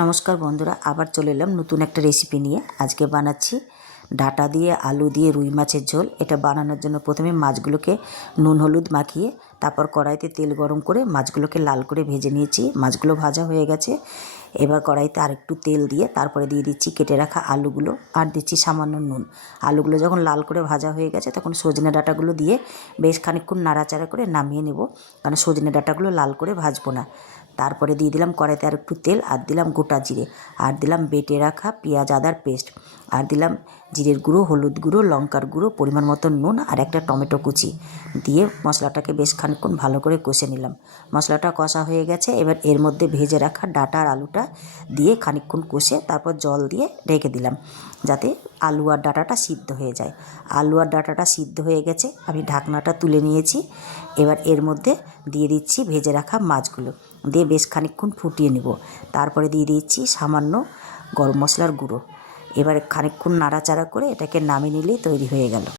নমস্কার বন্ধুরা, আবার চলে এলাম নতুন একটা রেসিপি নিয়ে। আজকে বানাচ্ছি ডাঁটা দিয়ে আলু দিয়ে রুই মাছের ঝোল। এটা বানানোর জন্য প্রথমে মাছগুলোকে নুন হলুদ মাখিয়ে তারপর কড়াইতে তেল গরম করে মাছগুলোকে লাল করে ভেজে নিয়েছি। মাছগুলো ভাজা হয়ে গেছে। এবার কড়াইতে আরেকটু তেল দিয়ে তারপরে দিয়ে দিচ্ছি কেটে রাখা আলুগুলো, আর দিচ্ছি সামান্য নুন। আলুগুলো যখন লাল করে ভাজা হয়ে গেছে তখন সজনে ডাঁটাগুলো দিয়ে বেশ খানিকক্ষণ নাড়াচাড়া করে নামিয়ে নেব, কারণ সজনে ডাঁটাগুলো লাল করে ভাজবো না। তারপরে দিয়ে দিলাম কড়াইতে আর একটু তেল, আর দিলাম গোটা জিরে, আর দিলাম বেটে রাখা পেঁয়াজ আদার পেস্ট, আর দিলাম জিরের গুঁড়ো, হলুদ গুঁড়ো, লঙ্কার গুঁড়ো, পরিমাণ মতো নুন, আর একটা টমেটো কুচি দিয়ে মশলাটাকে বেশ খানিকক্ষণ ভালো করে কষে নিলাম। মশলাটা কষা হয়ে গেছে। এবার এর মধ্যে ভেজে রাখা ডাঁটা আর আলুটা দিয়ে খানিকক্ষণ কষে তারপর জল দিয়ে ঢেকে দিলাম, যাতে আলু আর ডাঁটাটা সিদ্ধ হয়ে যায়। আলু আর ডাঁটাটা সিদ্ধ হয়ে গেছে, আমি ঢাকনাটা তুলে নিয়েছি। এবার এর মধ্যে দিয়ে দিচ্ছি ভেজে রাখা মাছগুলো, দিয়ে বেশ খানিকক্ষণ ফুটিয়ে নেব। তারপরে দিয়ে দিচ্ছি সামান্য গরম মশলার গুঁড়ো। এবার খানিকক্ষণ নাড়াচাড়া করে এটাকে নামিয়ে নিলেই তৈরি হয়ে গেল।